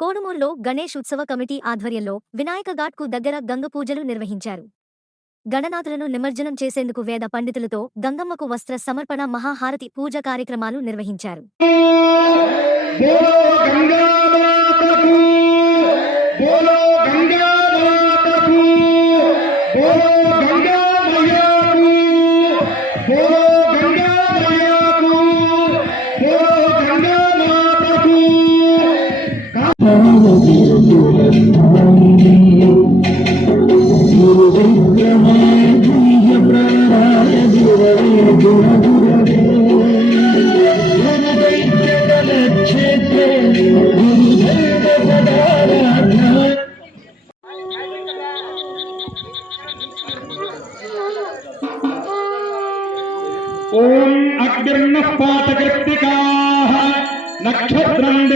కొడమూరులో గణేష్ ఉత్సవ కమిటీ ఆధ్వర్యంలో వినాయక ఘాట్కు దగ్గర గంగ పూజలు నిర్వహించారు. గణనాథులను నిమజ్జనం చేసేందుకు వేద పండితులతో గంగమ్మకు వస్త్ర సమర్పణ మహాహారతి పూజ కార్యక్రమాలు నిర్వహించారు. ॐ अग्निर्नः पातकृत्तिकाः नक्षत्रम्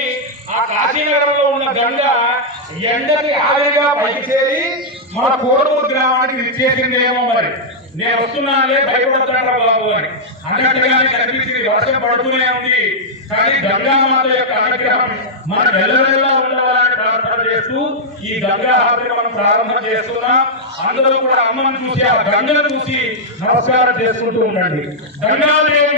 ఆ కాశీనగరంలో ఉన్న గంగ ఎండకి ఆవిరిగా పైకి చేరి మన కోడుమూరు గ్రామానికి విచ్చేసిందేమో మరి. నేను వస్తున్నానే భయపడతారా బాబు అని. అన్నట్టుగానే కనిపించింది. వర్షం పడుతూనే ఉంది. కానీ గంగామాత యొక్క అనుగ్రహం మన నెలవెల్లా ఉండాలని ప్రార్థన చేస్తూ ఈ గంగా మనం ప్రారంభం చేస్తున్నాం. అందరూ కూడా అమ్మను చూసి ఆ గంగను చూసి నమస్కారం చేసుకుంటూ ఉండండి. గంగాదేవ